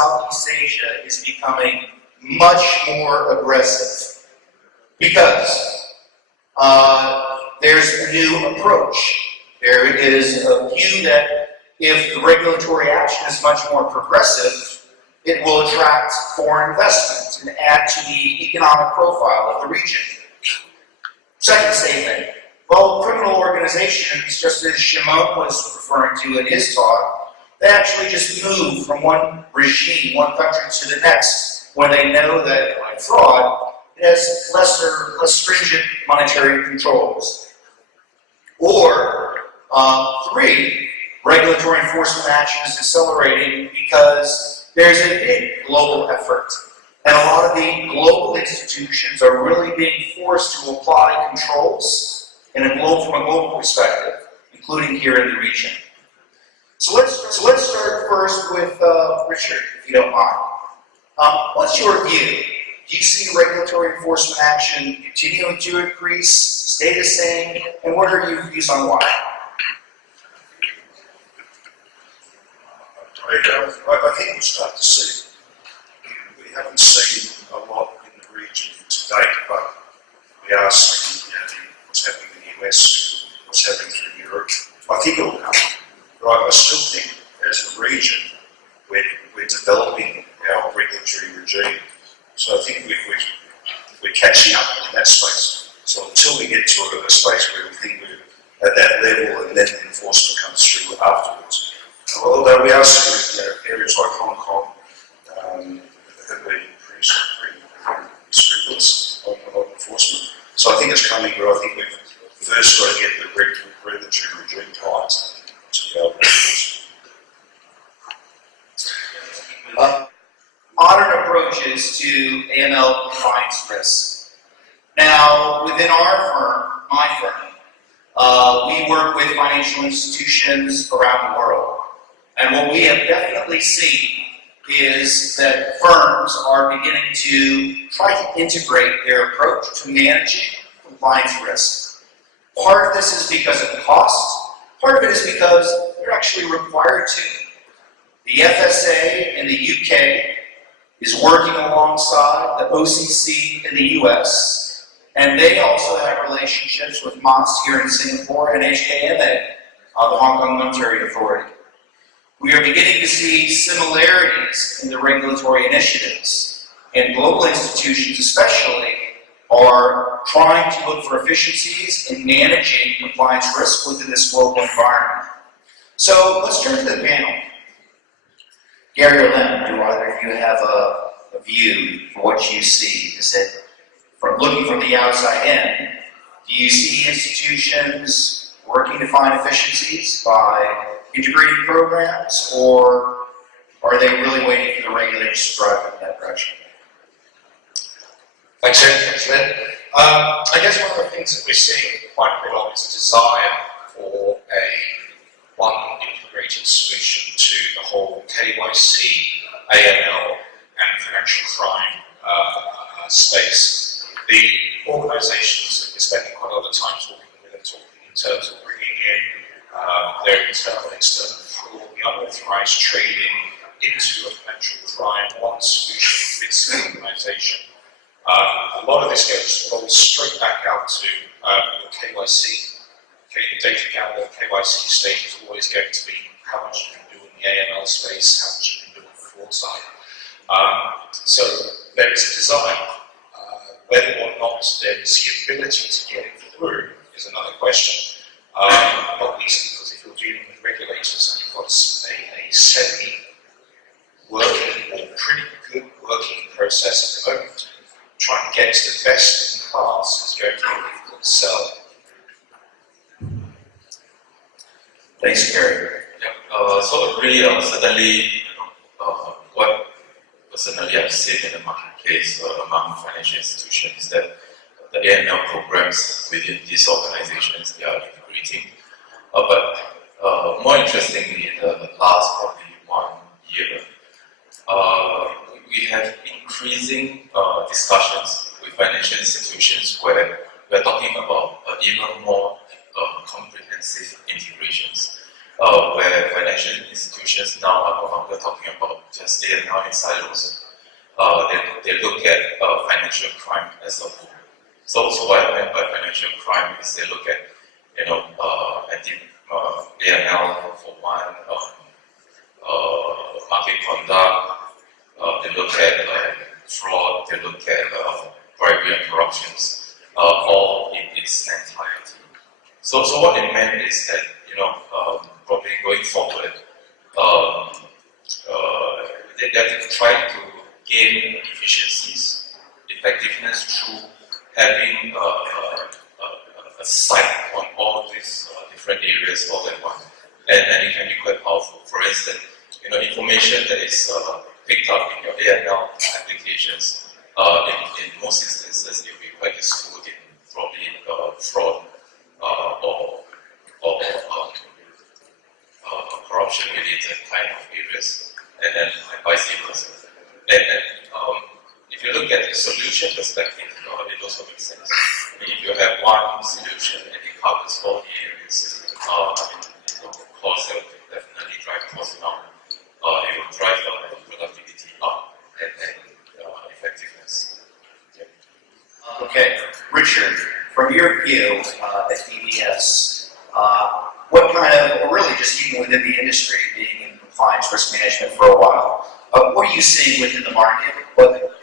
Southeast Asia is becoming much more aggressive because there's a new approach. There is a view that if the regulatory action is much more progressive, it will attract foreign investment and add to the economic profile of the region. Second statement, well, criminal organizations, just as Shimon was referring to in his talk, they actually just move from one regime, one country to the next when they know that, like fraud, it has less stringent monetary controls. Or, three, regulatory enforcement action is accelerating because there's a big global effort. And a lot of the global institutions are really being forced to apply controls from a global perspective, including here in the region. So let's start first with Richard, if you don't mind. What's your view? Do you see regulatory enforcement action continuing to increase, stay the same, and what are your views on why? I think we'll start to see. We haven't seen a lot in the region to date, but we are seeing what's happening in the US, what's happening through Europe. I think it will come. Right, I still think as a region we're developing our regulatory regime. So I think we're catching up in that space. So until we get to a space where we think we're at that level and then the enforcement comes through afterwards. Although we are seeing areas like Hong Kong have been pretty scrupulous on enforcement. So I think it's coming where I think we've first got to get the regulatory regime tight to be able to enforce it. Modern approaches to AML compliance risk. Now, within our firm, my firm, we work with financial institutions around the world. And what we have definitely seen is that firms are beginning to try to integrate their approach to managing compliance risk. Part of this is because of the cost. Part of it is because they're actually required to. The FSA in the UK is working alongside the OCC in the US, and they also have relationships with MAS here in Singapore and HKMA, the Hong Kong Monetary Authority. We are beginning to see similarities in the regulatory initiatives, and global institutions especially are trying to look for efficiencies in managing compliance risk within this global environment. So let's turn to the panel. Gary or Lynn, do either of you have a view for what you see? Is it, from looking from the outside in, do you see institutions working to find efficiencies by integrating programs, or are they really waiting for the regulators to drive in that direction? Thanks, Ed. Thanks, Lynn. I guess one of the things that we're seeing quite a bit of is a desire for one integrated solution to the whole KYC, AML, and financial crime space. The organisations that we're spending quite a lot of time talking with are talking in terms of bringing in their internal and external fraud, the unauthorised trading into a financial crime, one solution fits the organisation. A lot of this rolls straight back out to KYC. Okay, the data gather, KYC stage is always going to be how much you can do in the AML space, how much you can do on the fraud side. So there is a desire. Whether or not there is the ability to get it through is another question. Not least because if you're dealing with regulators and you've got a semi-working or pretty good working process at the moment, trying to get to the best in class is going to be difficult to sell. Thanks, Gary. Yeah. So really, certainly, what personally I've seen in the marketplace among financial institutions is that the AML programs within these organizations they are integrating. But more interestingly, in the last probably 1 year, we have increasing discussions with financial institutions where we're talking about even more comprehensive integrations, where financial institutions now are no longer talking about just AML in silos. They look at financial crime as a whole. So what I meant by financial crime is they look at, AML for one, market conduct, they look at fraud, they look at bribery and corruptions, all in its entirety. So what it meant is that, probably going forward, they're trying to gain efficiencies, effectiveness through having a sight on all these different areas all at once. And it can be quite powerful. For instance, information that is picked up in your AML applications, in most instances, it will be quite useful in probably fraud or corruption-related kind of areas, and then vice versa. And if you look at the solution perspective, it also makes sense. I mean, if you have one solution and it covers all the areas, costs will definitely drive costs down. It will drive productivity up and effectiveness. Yeah. Okay, Richard, from your view at DBS, what kind of, or really just even within the industry, being in compliance risk management for a while, what are you seeing within the market?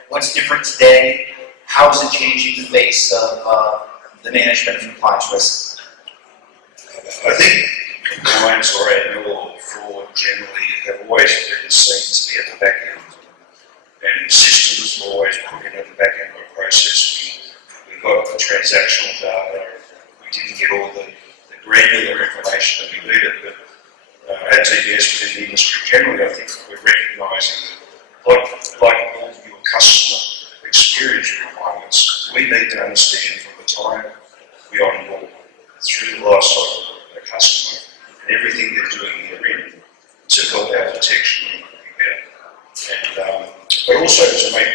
What's different today? How is it changing the face of the management of compliance risk? I think compliance or AML or fraud generally have always been seen to be at the back end. And systems are always put in at the back end of a process. We got the transactional data, we didn't get all the granular information that we needed, but at TBS within the industry generally, I think we're recognising that like all of your customer experience requirements, we need to understand from the time we onboard through the life cycle of the customer and everything they're doing therein to help our detection be better. And but also to make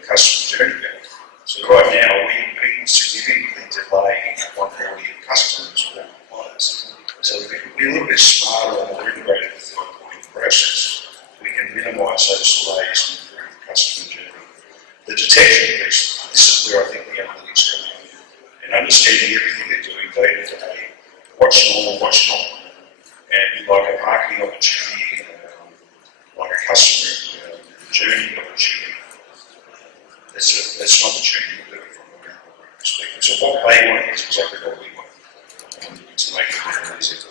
the customer journey better. So right now we significantly delay onboarding of customers or compliance. So we can be a little bit smarter and more integrated with the onboarding process. We can minimise those delays and improve the customer journey. The detection piece, this is where I think the analytics come in. And understanding everything they're doing day to day, what's normal, what's not normal. And like a marketing opportunity, like a customer journey opportunity, that's an opportunity to do it from a macro perspective. So what they want is exactly what we want to make it better and easier.